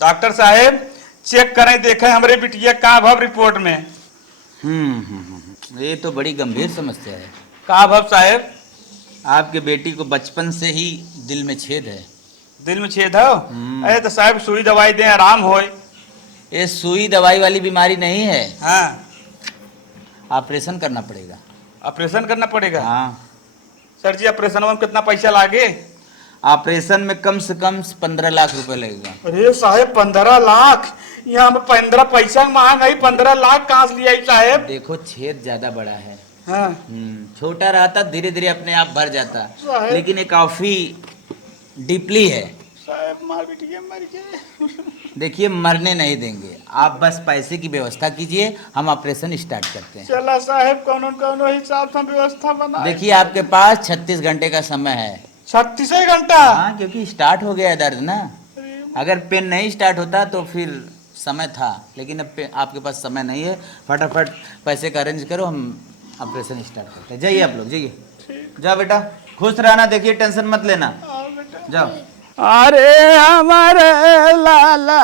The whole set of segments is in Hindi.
डॉक्टर साहेब चेक करें देखें हमरे बिटिया का भव रिपोर्ट में। ये तो बड़ी गंभीर समस्या है। का भव साहेब? आपके बेटी को बचपन से ही दिल में छेद है। दिल में छेद हो? अरे तो साहब सुई दवाई दें आराम होए। ये सुई दवाई वाली बीमारी नहीं है। हाँ, ऑपरेशन करना पड़ेगा। ऑपरेशन करना पड़ेगा? हाँ, सर जी ऑपरेशन में कितना पैसा लागे? ऑपरेशन में कम से कम 15 लाख रुपए लगेगा। अरे साहेब 15 लाख? यहाँ पे 15 पैसा मांग है, 15 लाख कहाँ से लिया साहेब? देखो छेद ज्यादा बड़ा है। हाँ। छोटा रहता धीरे धीरे अपने आप भर जाता, साहब। लेकिन ये काफी डीपली है। साहब मार बिटिया मर गए। देखिए मरने नहीं देंगे, आप बस पैसे की व्यवस्था कीजिए, हम ऑपरेशन स्टार्ट करते हैं। चला साहेब कौन कौन हिसाब से व्यवस्था बना। देखिए आपके पास 36 घंटे का समय है। 36 घंटा? हाँ, क्योंकि स्टार्ट हो गया है दर्द ना। अगर पेन नहीं स्टार्ट होता तो फिर समय था, लेकिन अब आपके पास समय नहीं है। फटाफट पैसे का अरेंज करो, हम ऑपरेशन स्टार्ट करते हैं। जाइए आप लोग, जाइए। जाओ बेटा, खुश रहना। देखिए टेंशन मत लेना, जाओ। अरे हमारे लाला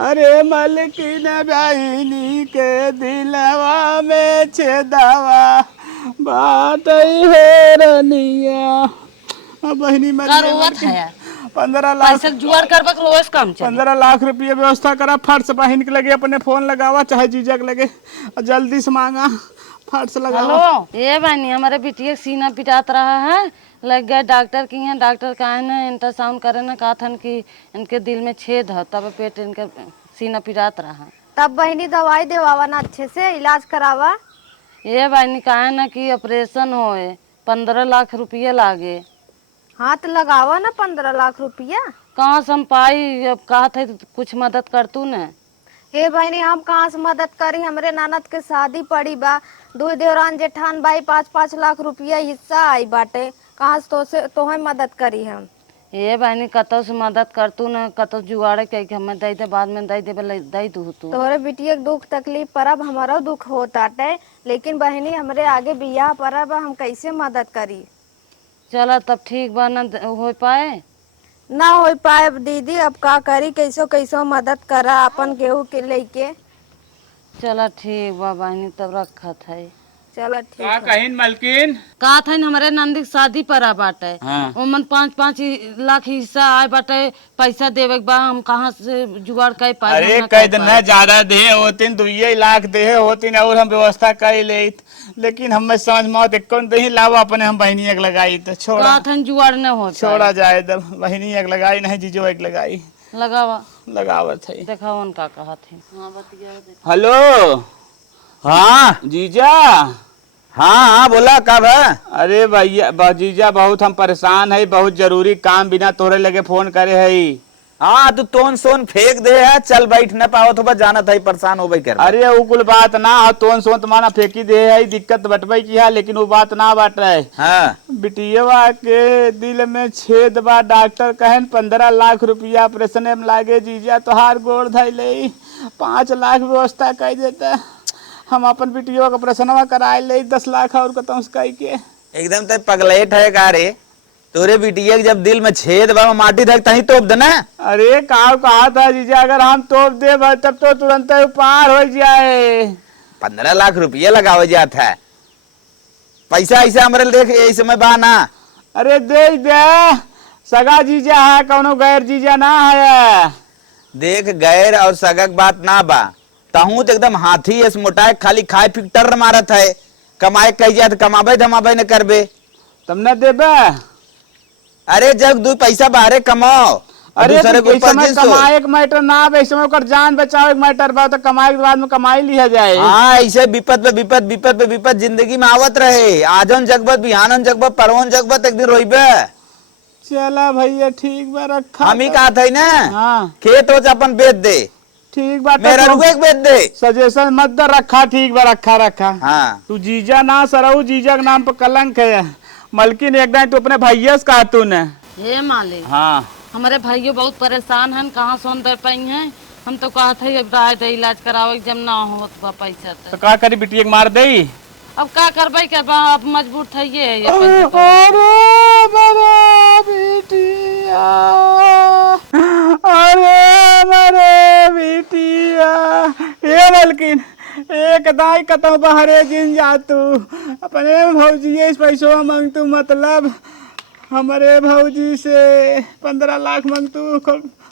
अरे मलकिन बहिनी के दिलवा में छेदावा बात है रनिया बहिनी मर 15 लाख जुआर करबक रोज काम चले। 15 लाख रुपये व्यवस्था करा। फट से बहन के लगे अपने फोन लगावा, चाहे जीजा के लगे, और जल्दी से मांगा, फट से लगावा। हेलो, ये बहनी हमारे बिटिया सीना पिटात रहा है, लग गए डॉक्टर की हैं। डॉक्टर कहे ना अल्ट्रासाउंड करे ना, कहा था कि इनके दिल में छेद है, तब पेट इनके सीना पिटात रहा। तब बहनी दवाई देवावा ना, अच्छे से इलाज करावा। ये बहनी कहे ना कि ऑपरेशन होए 15 लाख रुपये लागे। हाथ लगावा ना 15 लाख रुपया। कहाँ से हम पाई? अब कहा था कुछ मदद कर तू न। हे बहनी हम कहाँ से मदद करी? हमरे ननद के शादी पड़ी बा, 2 देवरान जेठान भाई 5-5 लाख रुपया हिस्सा आई बाटे, कहाँ से तोहे मदद करी हम। ये बहनी कतो से मदद कर तू न, कतो जुगाड़े कह के हमें दे दे, बाद में दे दे दू तू। तोहरे बिटिया के दुख तकलीफ परब हमारा दुख होताटे, लेकिन बहनी हमरे आगे बियाह परब, हम कैसे मदद करी? चला तब ठीक बा, न हो पाए ना हो पाए दीदी, अब का करी? कैसो मदद करा अपन गेहूं के लेके। चला ठीक बा बहनी, तब रखत है। चलो ठीक का है। कहीं मलकिन कहा था हमारे नंदी की शादी पर आ बाटे। हाँ। ओमन 5-5 लाख हिस्सा आए बाटे, पैसा देवे के बा, हम कहाँ से जुगाड़ कर पाए? अरे कई दिन न ज्यादा दे होतीन, 2 लाख दे होतीन और हम व्यवस्था कर ले, लेकिन हमें समझ में आवत कौन दही लावा अपने हम बहनी एक लगाई तो छोड़ा। कहा था जुगाड़ न हो छोड़ा जाए दब, बहनी एक लगाई नहीं जीजो एक लगाई। लगावा लगावत है। देखा उनका कहा थे। हाँ बतिया। हेलो हाँ जीजा। हाँ, बोला कब है? अरे भैया जीजा बहुत हम परेशान है, बहुत जरूरी काम बिना तोरे लगे फोन करे है। हाँ, तू तोन सोन फेंक दे है, चल बैठ न पाओ तो बस जाना था, परेशान हो भाई कर। अरे वो कुल बात ना हो, तोन सोन तुम्हारा फेंकी दे है, दिक्कत बटवाई की है, लेकिन वो बात ना बाट रहे। हाँ, बिटिया के दिल में छेद बा, डॉक्टर कहन 15 लाख रुपया ऑपरेशन में लागे। जीजा तोहार गोड़ धैले 5 लाख व्यवस्था कर देता, हम अपन बिटिया का ऑपरेशन कराए ले 10 लाख और कतौ से के। एकदम तो पगलेट है का रे? तोरे बिटिया के जब दिल में छेद बा, माटी धक तही तोप देना। अरे कहा था जीजा, अगर हम तोप दे तब तो तुरंत पार हो जाए। 15 लाख रुपया लगावे जाता है, पैसा ऐसा हमारे देख यही समय बा ना। अरे दे सगा जीजा है, कौनो गैर जीजा ना है। देख गैर और सगक बात ना बा, तहू तो एकदम हाथी है, मोटाए खाली खाए फिक्टर मारत है। कमाए कही जाए तो कमाबे धमाबे न करबे, तब न देबे। अरे जब 2 पैसा बाहरे कमाओ। अरे दूसरे तो समय कमाए के मैटर ना बे, समय ओकर जान बचावे के मैटर बा, तो कमाए के बाद में कमाई लिया जाए। हाँ, ऐसे विपत पे विपत, विपत पे विपत जिंदगी में आवत रहे। आजन जगबत, बिहानन जगबत, परवन जगबत, एक दिन रोइबे। चला भैया ठीक बा, रखा। हम ही कहा था ना। हाँ खेत हो अपन बेच दे, ठीक बात। मेरा रुपये बेच दे। सजेशन मत दे, रखा ठीक बा, रखा। हाँ, तू जीजा ना सरऊ, जीजा के नाम पे कलंक है। मलकिन एक दिन तू अपने भैया से कहा तूने। हे मालिक, हाँ हमारे भाइयों बहुत परेशान हैं, कहाँ सोन दे पाई हैं। हम तो कहा था अब राय दे इलाज करावे, जब ना हो तो पैसा तो का करी बिटिया के मार दे। अब का करबे करबा, अब मजबूर थे ये अरे पैसा। बेटिया मलकिन एक दाई कतौ बहरे जिन जा तू अपने भौजी इस पैसों मांग तू, मतलब हमारे भौजी से 15 लाख मांग तू,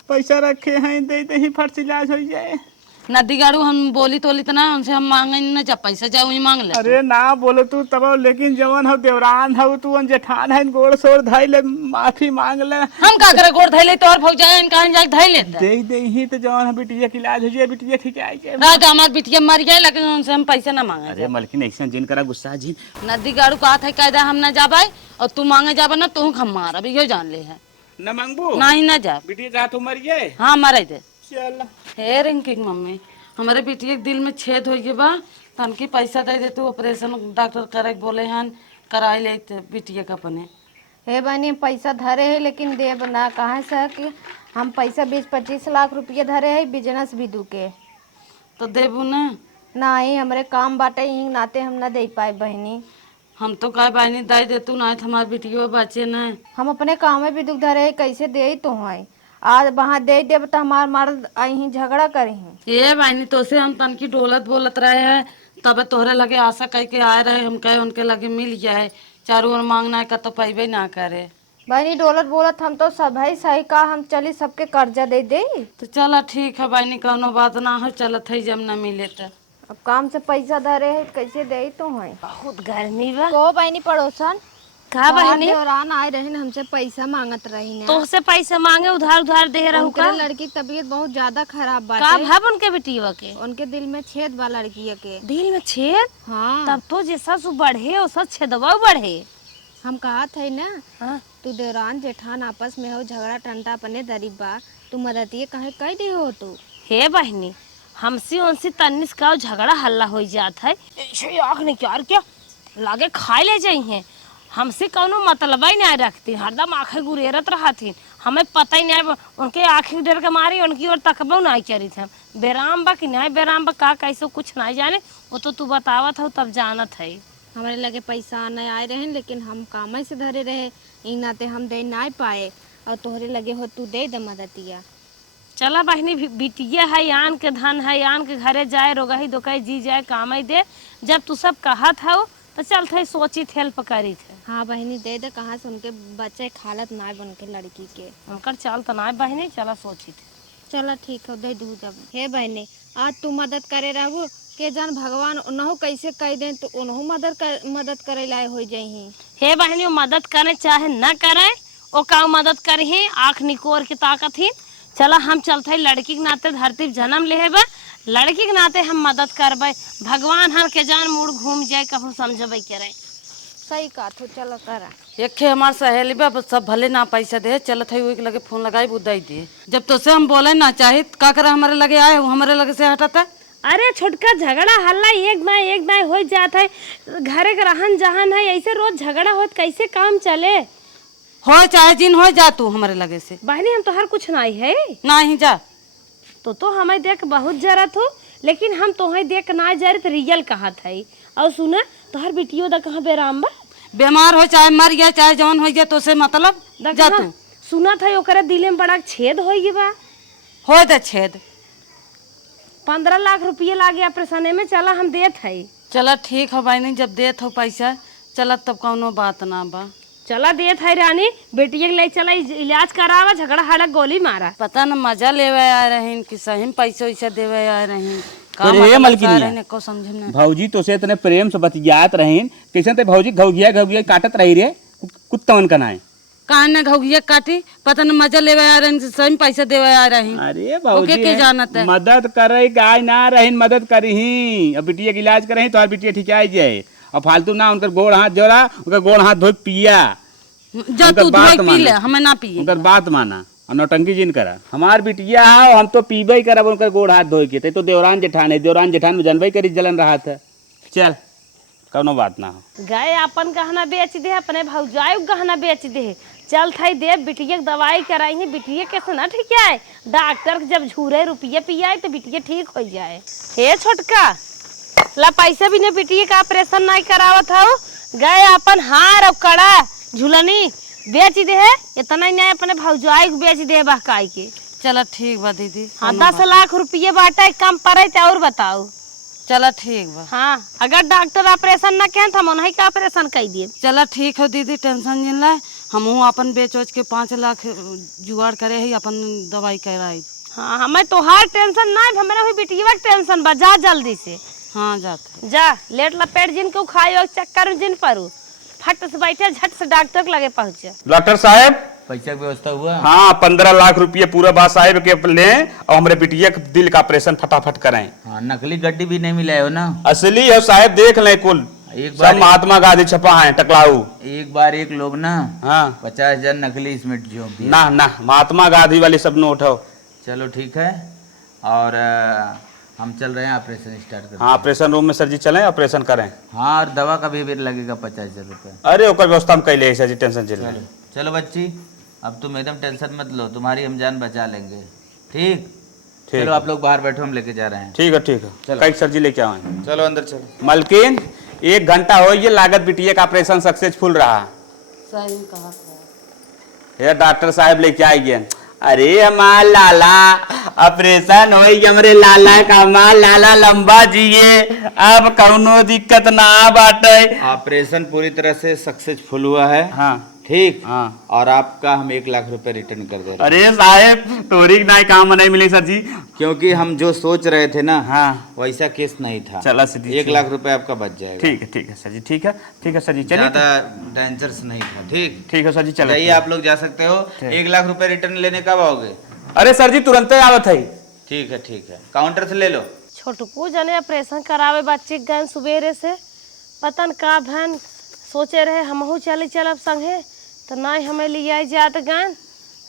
पैसा रखे हैं दे दे ही फट इलाज हो जाए। नदी गाड़ू हम बोली तोली तो ना उनसे हम मांगे ना, जब पैसा जाओ वही मांग ले। अरे ना बोलो तू तब, लेकिन जवन हो देवरान हो तू जेठान है, गोड़ सोड़ धाई ले, माफी मांग ले। हम का करे गोड़ धैले तो और भौजाए इनका जाके धै लेते दे दे ही तो जवन हो बिटिया के इलाज हो जाए, बिटिया ठीक आ जाए। रात हमार बिटिया मर गए लेकिन उनसे हम पैसा ना मांगे। अरे मलकिन ऐसा जिन करा गुस्सा जी। नदी गाड़ू कहा था कायदा हम ना जाबाई और तू मांगे जाबा ना तू हम मार, अभी यो जान ले है न मांगबू ना ही ना जा। बिटिया का तो मर जाए। हाँ मरे दे। चल हे रिंकी मम्मी हमारे बिटिया के दिल में छेद हो गए बा, तनकी पैसा दे दे तू, ऑपरेशन डॉक्टर करे बोले हन कराई ले बिटिया का अपने। हे बहनी पैसा धरे है लेकिन देब ना, कहाँ से कि हम पैसा 20-25 लाख रुपया धरे है बिजनेस भी दू के। तो देबू ना। नहीं हमरे काम बाटे यही नाते हम ना दे पाए बहनी। हम तो कहे बहनी दे दे तू, ना हमारे बिटिया बचे न। हम अपने काम में भी दुख धरे है, कैसे दे तो है आज वहाँ दे देब तो हमार मर्द अही झगड़ा करे। ये बहनी तो से हम तनकी डोलत बोलत रहे हैं, तब तोहरे लगे आशा कह के आए रहे, हम कहे उनके लगे मिल जाए, चारों ओर मांगना है का तो पैबे ना करे। बहनी डोलत बोलत हम तो सब है सही का, हम चली सबके कर्जा दे दे। तो चला ठीक है बहनी, कौनो बात ना हो, चलत है जब न मिले तो। अब काम से पैसा धरे है कैसे दे तो है। बहुत गर्मी बा। को बहनी पड़ोसन का बहनी दौरान आए रहे हमसे पैसा मांगत रही ने, तो से पैसा मांगे उधार उधार दे रहू का। लड़की की तबीयत बहुत ज्यादा खराब का बाटे, भाव उनके बिटिया के उनके दिल में छेद बा लड़की के। दिल में छेद? हाँ तब तो जैसा सु बढ़े वैसा छेदवा बढ़े। हम कहा थे ना हाँ? तू देवरान जेठान आपस में हो झगड़ा टंटा अपने दरीब बा, तू मदतिये कहे कह दे हो तू। हे बहनी हमसे उनसे तन्निस का झगड़ा हल्ला हो जात है, ऐसे आँख नहीं क्या लागे खाए ले जाई हैं। हमसे कौनो मतलब ही नहीं रखती, हरदम आंखें गुरेरत रहती, हमें पता ही नहीं, उनके आँखें डर के मारी उनकी ओर तकबो नहीं करी थे। बेराम बा कि नहीं बेराम बा का कैसे कुछ नहीं जाने, वो तो तू बतावत हो तब जानत है। हमारे लगे पैसा नहीं आए रहे लेकिन हम काम से धरे रहे, इन नाते हम दे नहीं पाए, और तोहरे लगे हो तू दे दे मदतिया। चला बहनी बिटिया है, आन के धन है, आन के घरे जाए रोगही दोकही जी जाए काम ही दे, जब तू सब कहत हो तो चल थे सोची हेल्प करी थे। हाँ बहनी दे दे, कहाँ से उनके बच्चे खालत ना बन के लड़की के, उनकर चाल तो नहीं बहनी, चला सोची थे। चला ठीक है दे दू जब। हे बहनी आज तू मदद करे रहू के जान भगवान उनहु कैसे कह दे तो उनहु मदद करे लाए हो जाही। हे बहनी मदद करे चाहे न करे, वो का मदद करही आँख निकोर के ताकत ही। चला हम चलते लड़की के नाते धरती जन्म ले बा, लड़की के नाते हम मदद करबे, भगवान हर के जान मूड घूम जाए कहूँ समझबे करे। सही कहा तो चलो करा। एक हमार सहेली बा सब भले ना पैसा दे, चलत है वही लगे फोन लगाई बुदाई दे, जब तो से हम बोले ना चाहे का करे हमारे लगे आए हमारे लगे से हटता। अरे छोटका झगड़ा हल्ला एक ना हो जाता है, घरे का रहन जहान है, ऐसे रोज झगड़ा हो कैसे काम चले। हो चाहे जिन हो जा तू हमारे लगे से। बहनी हम तो हर कुछ नहीं है ना ही जा, तो हमें देख बहुत जरूरत हो, लेकिन हम तुम्हें देख ना जरूरत रियल कहा था। और सुना तोहर बिटियो दा कहाँ बेराम बा, बीमार हो चाहे मर गया चाहे जौन हो गया तो से मतलब जा तू। सुना था ओकरे दिल में बड़ा छेद हो गया बा। हो दे छेद 15 लाख रुपये लागे ऑपरेशन में, चला हम देत है। चला ठीक हो बहनी, जब देत हो पैसा चला तब कौनो बात ना बा। चला देत है रानी, बेटिया के ले चला इलाज करावा, झगड़ा हड़क गोली मारा। पता न मजा लेवे आ रहे कि सही में पैसा वैसा देवे आ रहे अरे मलकिनिया को समझे न। भौजी तो से इतने प्रेम से बतियात रहीन, कैसे ते भौजी घौगिया काटत रही रे कुत्तवन कनाए। कान न घौगिया काटी, पता न मजा लेवे आ रहे सही में पैसा देवे आ रहे। अरे भौजी के जानत है मदद करे गाय ना रहीन, मदद करही, अब बिटिया के इलाज करही तो बिटिया ठीक आ जाए, और फालतू ना उनकर गोड़ हाथ जोड़ा, उनकर गोड़ हाथ धो पिया, जा तू धोई पी ले, हमें ना पिए। उनकर बात माना और नौटंकी जिन करा। हमार बिटिया आओ हम तो पीबे ही करब उनकर गोड़ हाथ धोए के, तो देवरान जेठान है, देवरान जेठान में जनबे करी जलन रहा था। चल कौनो बात ना हो। गाय अपन गहना बेच दे, अपने भौजाई गहना बेच दे, चल थाई दे बिटिया के दवाई कराई है, बिटिया कैसे ना ठीक है, डॉक्टर के जब झूरे रुपये पियाए तो बिटिया ठीक हो जाए। हे छोटका ला पैसा भी ने बिटिया का ऑपरेशन नहीं करावत हो, गए अपन हार और कड़ा झूलनी बेच दे है, इतना ही नहीं अपने भौजाई को बेच दे बहकाई के। चला ठीक बा दीदी। हाँ 10 लाख रुपये बाटा कम पड़े और बताओ। चला ठीक बा। हाँ अगर डॉक्टर ऑपरेशन ना कहें तो हम उन्हीं का ऑपरेशन कर दिए। चला ठीक हो दीदी, टेंशन जिन ला। हमहू अपन बेच वोच के 5 लाख जुगाड़ करे है, अपन दवाई कराई। हाँ हमें तो हर टेंशन ना है, हमारे हुई बिटिया के टेंशन बा। जा जल्दी से हाँ जाते। जा, लेट लपेट जिन को खाई चक्कर में जिन परू फट से बैठे झट से डॉक्टर के लगे पहुंचे। डॉक्टर साहब पैसा की व्यवस्था हुआ? हाँ 15 लाख रुपये पूरा बात साहब के लें और हमारे बिटिया के दिल का ऑपरेशन फटाफट कराएं। हाँ नकली गड्डी भी नहीं मिला है ना? असली है साहब, देख लें कुल एक सब बार महात्मा गांधी छपा है टकलाऊ। एक बार एक लोग ना हाँ 50,000 नकली इसमें जो दिया। ना ना महात्मा गांधी वाले सब नोट हो। चलो ठीक है, और हम चल रहे हैं ऑपरेशन स्टार्ट कर। हाँ ऑपरेशन रूम में सर जी चलें, ऑपरेशन करें। हाँ और दवा का भी लगेगा 50,000 रुपये। अरे ओकर व्यवस्था हम कैले है सर जी, टेंशन चल चलो चलो बच्ची, अब तुम एकदम टेंशन मत लो, तुम्हारी हम जान बचा लेंगे। ठीक ठीक चलो आप लोग बाहर बैठो, हम लेके जा रहे हैं। ठीक है ठीक है। चलो। कई सर जी लेके आए। चलो अंदर चलो। मलकिन 1 घंटा हो ये लागत बिटिया का ऑपरेशन सक्सेसफुल रहा। सही कहा था। ये डॉक्टर साहब लेके आइए। अरे हमार लाला ऑपरेशन हो हमरे लाला का, हमार लाला लंबा जिए, अब कौनो दिक्कत ना बाटे। ऑपरेशन पूरी तरह से सक्सेसफुल हुआ है। हाँ ठीक। हाँ। और आपका हम 1 लाख रुपए रिटर्न कर दे रहे हैं, अरे साहब तोरी नहीं काम नहीं मिली सर जी। क्योंकि हम जो सोच रहे थे ना हाँ वैसा केस नहीं था। चला सीधी 1 लाख रुपए आपका बच जाएगा। ठीक है सर जी, ठीक है सर जी, चलिए ज्यादा डेंजरस नहीं था। ठीक ठीक है सर जी, चलिए जाइए, आप लोग जा सकते हो। 1 लाख रुपए रिटर्न लेने कब आओगे? अरे सर जी तुरंत आवत है। ठीक है, काउंटर से ले लो। छोटकू जने ऑपरेशन करावे बच्चे गए सुबेरे से, पतन का भन सोचे रहे हमहू चले चलब संगे, तो नहीं हमें लिया जात गन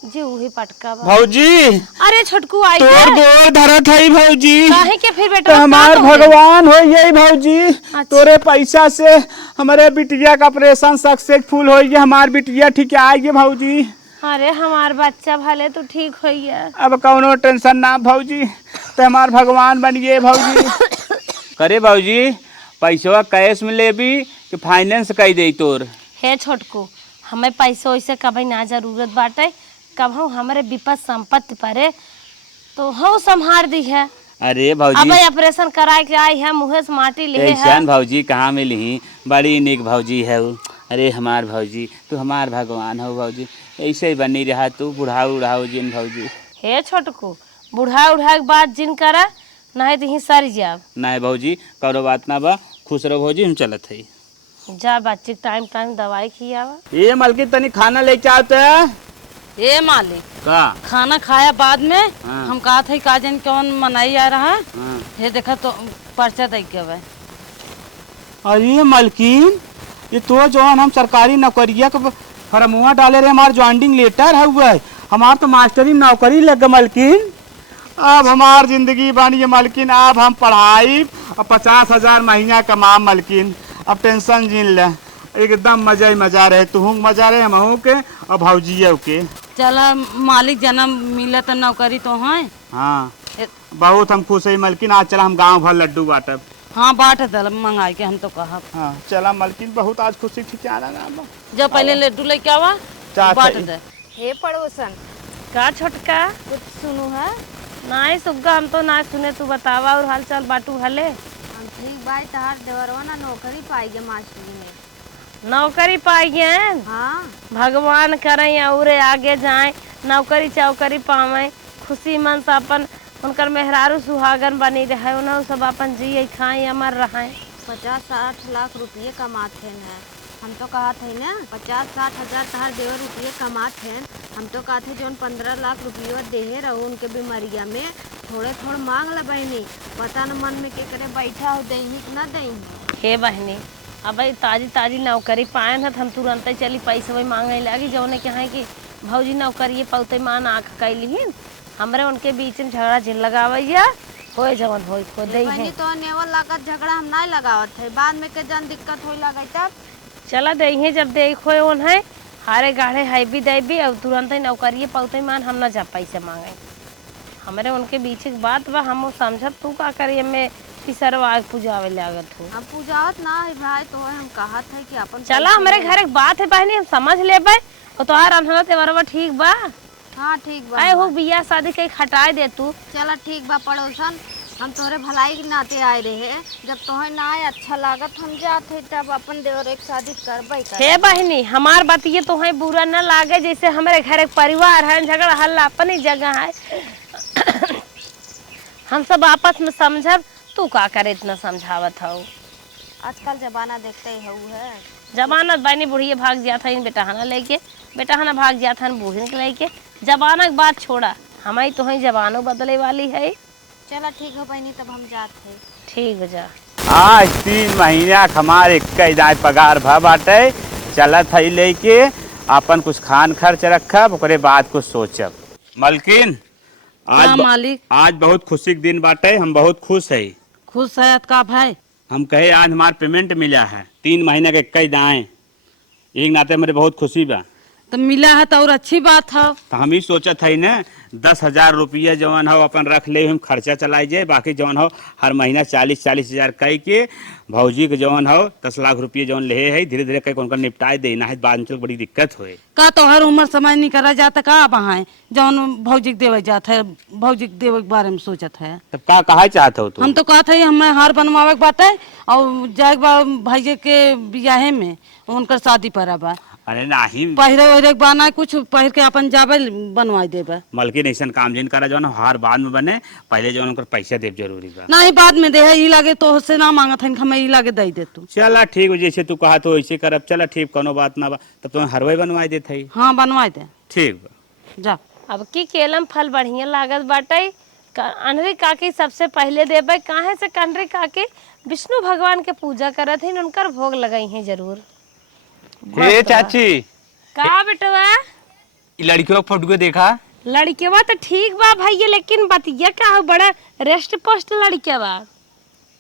जी वही पटका बा। भौजी अरे छोटकू आई तोर गोर धरत है भौजी। काहे के फिर तो बेटा हमार भगवान हो यही भौजी, तोरे पैसा से हमारे बिटिया का ऑपरेशन सक्सेसफुल हो गया, हमार बिटिया ठीक आ गई भौजी। अरे हमार बच्चा भले तो ठीक हो गया। अब कौनो टेंशन ना भौजी, तो हमार भगवान बन गए भौजी। करे भौजी पैसा कैश में लेबी कि फाइनेंस कई दे तोर? हे छोटकू हमें पैसा वैसे कभी ना जरूरत बाटे, कभू हमारे विपद संपत्ति पड़े तो हम संभार दी है। अरे भौजी अब ऑपरेशन कराए के आई है, मुँह से माटी ले है। ऐसान भौजी कहाँ मिली, बड़ी निक भौजी है उ। अरे हमार भौजी तू हमार भगवान हो भौजी, ऐसे ही बनी रहा तू, बुढ़ाऊ उड़ाऊ जिन भौजी। हे छोटकू बुढ़ा उढ़ा के बात जिन करा नहीं तो ही सर जाब। नहीं भौजी करो बात ना बा, खुश रहो भौजी, हम चलत है। जा बच्चे टाइम टाइम दवाई खियावा। ये मलकी तनी खाना लेके आते हैं ए मालिक, का? खाना खाया बाद में हाँ। हम कहा था का जन कौन मनाई आ रहा है। हाँ। ये देखा तो पर्चा दे के बा। अरे मलकिन ये तो जो हम सरकारी नौकरिया का फरमुआ डाले रहे, हमार ज्वाइनिंग लेटर है हुआ है, हमार तो मास्टरी नौकरी लग गई मलकिन। अब हमार जिंदगी बनी है मलकिन, अब हम पढ़ाई और 50,000 महीना कमा मलकिन। अब टेंशन जिन ले, एकदम मजा ही मजा रहे, तू मजा रहे हमहू के और भौजिया के। चला मालिक जन्म मिला तो नौकरी तो है। हाँ बहुत हम खुश है मलकिन, आज चला हम गांव भर लड्डू बांटब। हाँ बाट दल मंगाई के हम तो कहा। हाँ चला मलकिन, बहुत आज खुशी ठिकाना ना बा। जब पहले लड्डू लेके आवा चाट बाट है। दे। हे पड़ोसन का छोटका कुछ सुनू है? नहीं सुग्गा हम तो ना सुने, तू बतावा और हाल चाल बाटू हले। हम ठीक भाई तहार देवरवा ना नौकरी पाई गए मास्टरी में। नौकरी पाई गए। हाँ भगवान करें और आगे जाए, नौकरी चौकरी पावे, खुशी मन से अपन उनकर मेहरारू सुहागन बनी रहे, उन्हें सब अपन जिये खाए अमर रहे। 50-60 लाख रुपये कमाते हैं। हम तो कहा थे ना 50-60 हजार तहार देवर रुपये कमाते हैं। हम तो कहा थे जो 15 लाख रुपये देहे रहो उनके बीमारिया में, थोड़े थोड़े मांग ल बहनी, पता न मन में के करे बैठा हो दही कि ना दही। हे बहनी अब ताजी ताजी नौकरी पाए न, हम तुरंत ही चली पैसे वही मांगे लगी जौने के हैं कि भौजी नौकरी पौते मान आँख कैली, हमरे उनके बीच में झगड़ा झिल लगावैया हो जवन हो को दे बहनी तो नेवल लागत झगड़ा हम नहीं लगावत है, बाद में के जन दिक्कत हो लगे तब। चला दे जब देखो उन है हारे गाढ़े है भी दे भी और तुरंत ही नौकरी पौते मान हम न जा पैसे मांगे, हमारे उनके बीच की बात बा। हम समझत तू का करिए मैं तीसरवा पूजावे लागत हूँ। हम पूजावत ना है भाई, तो हम कहा था कि अपन चला हमारे घर एक बात है बहनी, हम समझ ले बे और तोहार अनहरा तेवरवा ठीक बा। हाँ ठीक बा। आए हो बिया शादी के हटाए दे तू। चला ठीक बा पड़ोसन, हम तोहरे भलाई के नाते आए रहे। जब तोहे ना आए अच्छा लागत हम जाते तब अपन देवर एक शादी करबे कर। हे बहनी, हमार बात ये तो है बुरा न लागे, जैसे हमारे घर एक परिवार है, झगड़ा हल्ला अपनी जगह है। हम सब आपस में समझब, तू का करे इतना समझावत हो। आजकल जमाना देखते ही हऊ है। जमाना बहनी बुढ़िया भाग जाता है बेटाहना लेके, बेटाहना भाग जाता है बूढ़ी के लेके। जमाना की बात छोड़ा, हमारी तो है जबानो बदले वाली है। चला ठीक है बहनी, तब हम जाते। ठीक है जा। आज 3 महीना हमार एक पगार भ बाटे, चलत है लेके अपन कुछ खान खर्च रखब, ओकरे बाद कुछ सोचब। मलकिन हाँ मालिक। आज बहुत खुशी के दिन बाटे, हम बहुत खुश है। खुश है का भाई? हम कहे आज हमार पेमेंट मिला है 3 महीने के कई दाएं, एक नाते मेरे बहुत खुशी बा। तो मिला है तो और अच्छी बात है। तो हम ही सोचत है न 10,000 रुपया जवन हो अपन रख ले, हम खर्चा चलाई जाए, बाकी जवन हो हर महीना 40-40 हजार कह के भौजी के जवन हो 10 लाख रुपये जवन ले है धीरे धीरे कहीं उनका निपटाए देना है, बाद में तो बड़ी दिक्कत होए। का तोहर उम्र समय नहीं करा जाता का बहाए जौन भौजी के देवे जात है, भौजी के देवे के बारे में सोचत है। तब का कहा चाहत हो तू? हम तो कहते हैं हमें हार बनवावे के बाटे और जाए भाई के बियाहे में उनकर शादी पर बा। अरे नहीं पहिरे वहिरे के बाना कुछ पहिर के अपन जावे बनवाई देबे। मलकिन ऐसा काम जिन करा जवन हार बाद में बने, पहले जवन उनकर पैसा देव जरूरी बा। नहीं बाद में दे ई लागे तो से ना मांगत हन, हमें ई लागे दे दे तू। चला ठीक हो, जैसे तू कहा तो वैसे करब। चला ठीक, कोनो बात ना बा, तब तो हरवाई बनवाई देते है। हाँ बनवाई दे। ठीक बा जा। अब की केलम फल बढ़िया लागत बाटे। अनरी काकी सबसे पहले देबे, काहे से कनरी काकी विष्णु भगवान के पूजा करत हैं, उनकर भोग लगाई हैं जरूर। हे चाची, का बेटवा? लड़कियों का फोटो देखा? लड़केवा तो ठीक बा भैया, लेकिन बतिया का हो बड़ा रेस्ट पोस्ट लड़केवा।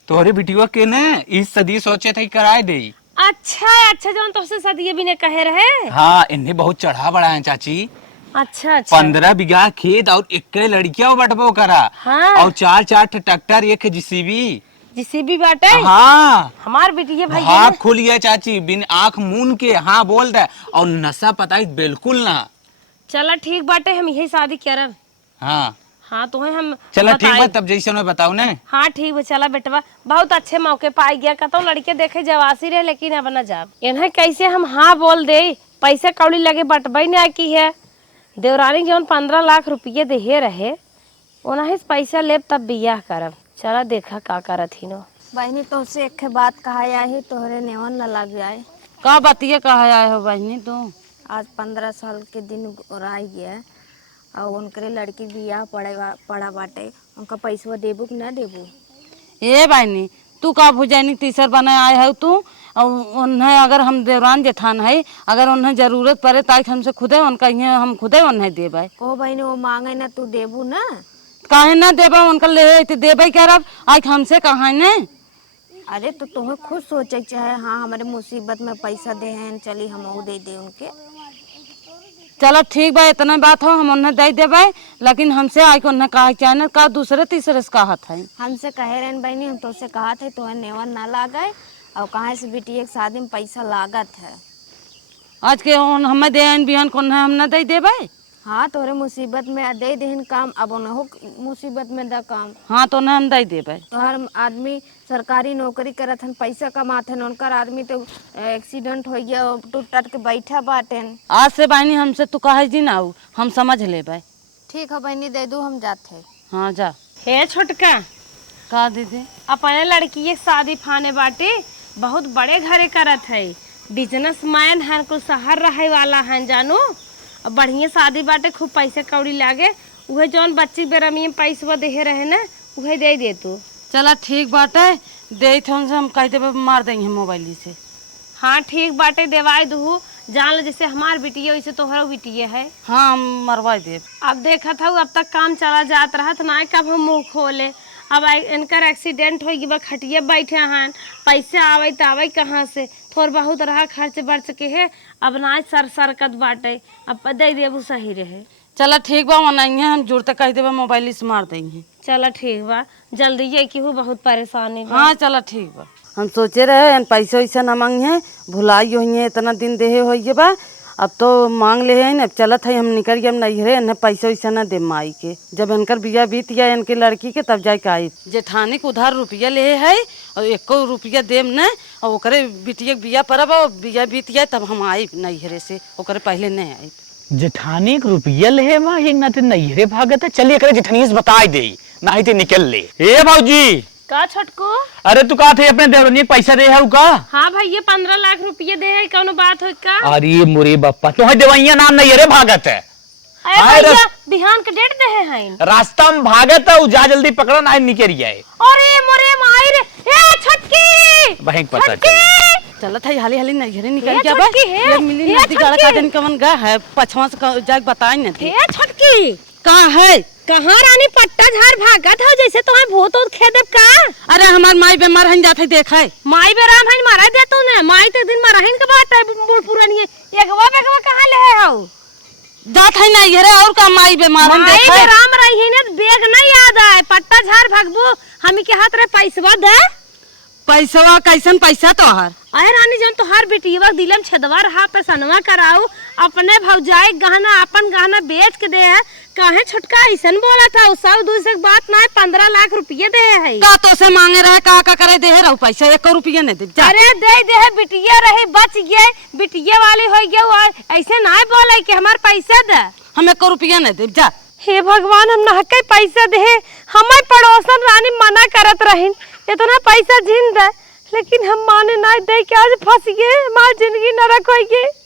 तोहरे बिटिया के ने इस सदी सोचे थे कराए दे। अच्छा अच्छा, जौन तुमसे सदिये भी ने कहे रहे। हाँ, इन्हें बहुत चढ़ा बढ़ा है चाची। अच्छा अच्छा। 15 बीघा खेत और एक लड़किया बटबो करा। हाँ। और 4 ट्रैक्टर, एक जीसीबी। जीसीबी बाटे। हाँ, हमार बिटिया भैया हाथ खुल गया चाची, बिन आंख मून के हाँ बोल रहा है, और नशा पता ही बिल्कुल ना। चला ठीक बाटे, हम यही शादी करब। हाँ हाँ तो हम चला ठीक बताई। बा, तब जैसे मैं बताऊ ना। हाँ ठीक है, चला बेटवा, बहुत अच्छे मौके पाई गया। कतो लड़के देखे जवासी रहे, लेकिन अब न जाब। इन्हें कैसे हम हाँ बोल दे, पैसे कौड़ी लगे बटबई ना की है। देवरानी जौन 15 लाख रुपये देहे रहे, उन्हें पैसा लेब तब बियाह करब। चला देखा का करत ही नो। बहनी तुझसे एक बात कहा है, तोहरे नेवन न लग जाए। का बतिया कहा आए हो बहनी तू? आज 15 साल के दिन रह गया और उनके लड़की बियाह पड़ा बाटे, उनका पैसा देबू कि ना देबू? ए बहनी तू का भुजानी तीसर बने आए हो तू, और उन्हें अगर हम देवरान जेठान है, अगर उन्हें जरूरत पड़े ताकि हमसे खुदे उनका हम खुदे उन्हें देबे। को बहनी वो मांगे ना तू देबू ना? काहे ना देबे, उनका ले देबे करब, आज हमसे कहा ने। अरे तो तुम्हें खुद सोचे चाहे हाँ हमारे मुसीबत में पैसा दे हैं, चली हम वो दे दे उनके। चलो ठीक बा, इतना बात हो हम उन्हें दे देबे, लेकिन हमसे आज उन्हें कहा चाहे का दूसरे तीसरे से कहा था। हमसे कहे रहन बहनी, हम तुझसे कहा थे तुम्हें नेवन ना लागे, और कहाँ से बेटी एक शादी में पैसा लागत है। आज के हमें दे बिहान को हम न दे देबे। हाँ तोरे मुसीबत में दे देहन काम, अब उन्हों मुसीबत में दा काम। हाँ तो उन्हें हम दे देबे। तो हर आदमी सरकारी नौकरी करत हन, पैसा कमाते हन, उनकर आदमी तो एक्सीडेंट हो गया टूट टट के बैठा बाटेन। आज से बहनी हमसे तू कहे जी ना, हम समझ लेबे। ठीक है बहनी, दे दू, हम जाते। हाँ जा। हे छोटका, का दीदी? अपने लड़की एक शादी फाने बाटे, बहुत बड़े घरे करत है, बिजनेसमैन है, कुछ शहर रहे वाला है जानू। अब बढ़िया शादी बाटे, खूब पैसे कौड़ी लागे, उहे जौन बच्ची बेरमी में पैसा देहे रहे ना, उहे दे दे तू। चला ठीक बाटे, दे उनसे हम कह देबे मार देंगे मोबाइल से। हाँ ठीक बाटे, देवाई दू, जान लो जैसे हमार बिटिया वैसे तोहरा बिटिया है। हाँ हम मरवा देब। अब देखा था अब तक काम चला जात रहा तो ना कब हम मुँह खोले। अब इनकर एक्सीडेंट हो गई, खटिया बैठे हैं, पैसे आवे तो आवे कहाँ से, थोड़ा बहुत रहा खर्च बर्च के है, अब ना सर सरकत बाटे, अब दे देबू सही रहे। चला ठीक बा, नहीं हम जुड़ते कह देबे मोबाइल से मार देंगे। चला ठीक बा, जल्दी ये कि बहुत परेशानी बा। हाँ चला ठीक बा। हम सोचे रहे पैसा वैसा न मांगे, भुलाई हो इतना दिन देहे हो बा, अब तो मांग ले है ना, चलत है हम निकल गए, हम नहीं रहे इन्हें पैसा वैसा ना दे माई के। जब इनकर बिया बीत गया इनके लड़की के तब जाके आई। जेठानी के उधार रुपया ले है और 1 रुपया देम न, और ओकरे बिटिया बिया परब और बिया बीत गया तब हम आई नैहरे से, ओकरे पहले नहीं आई। जेठानी के रुपया ले बा एक नाते नैहरे भागत है। चलिए करे जेठानी से बताई दे, नहीं तो निकल ले। ए भाजी का छोटको? अरे तू कहा थे अपने देवरनी के पैसा दे है का? हाँ भैया 15 लाख रुपये दे है, कौनो बात हो का? अरे मोरे बापा तो है देवैया नाम नैहरे भागत है। अरे भैया बिहान के डेट दे है रास्ता में भागत है, जा जल्दी पकड़ा ना निकल जाए। अरे मोरे माई रे, ए छटकी बहन पता चल चलत है हाली हाली नैहरे निकल हे गया। छोटकी, हे, मिली हे नदी गड़ा छोटकी। का दिन कवन गा है पछवा से जाके बताई न थी। ए छटकी कहाँ है? कहाँ रानी पट्टा झाड़ भागत हो जैसे तुम्हें भूत ऊत खेदब का? अरे हमार माई बीमार हन जाते देखा है। माई बेराम है मारा दे तू ने, माई ते दिन मारा है के बात है बूढ़ पुरानी है। एकवा बेगवा कहाँ ले है हो? जात है नैहरे और का माई बीमार हन माई देखा है। बेराम रही है ने, बेग नहीं याद है, पट्टा झाड़ भागबो हमी के हाथ रे पैसवा दे। पैसवा कैसन पैसा तोहर? अरे रानी जन तोहार बेटीवा दिलम छदवा रहा पैसनवा कराऊ, अपने भौजाई गहना अपन गहना बेच के दे है। काहे छोटका ऐसन बोला था? उसाव दूसरे बात ना है, 15 लाख रुपये दे है। का तो से मांगे रहे का करे दे रहू पैसा 1 रुपया नहीं दे जा। अरे दे है, बिटिया रही बच गए, बिटिया वाली हो गए, ऐसे ना बोले कि हमार पैसा दे। हम 1 रुपया नहीं दे जा। हे भगवान हम नहके पैसा दे, हमार पड़ोसन रानी मना करत रहिन इतना पैसा झीन दे, लेकिन हम माने ना दे के आज फंस गए, हमार जिंदगी नरक हो गई।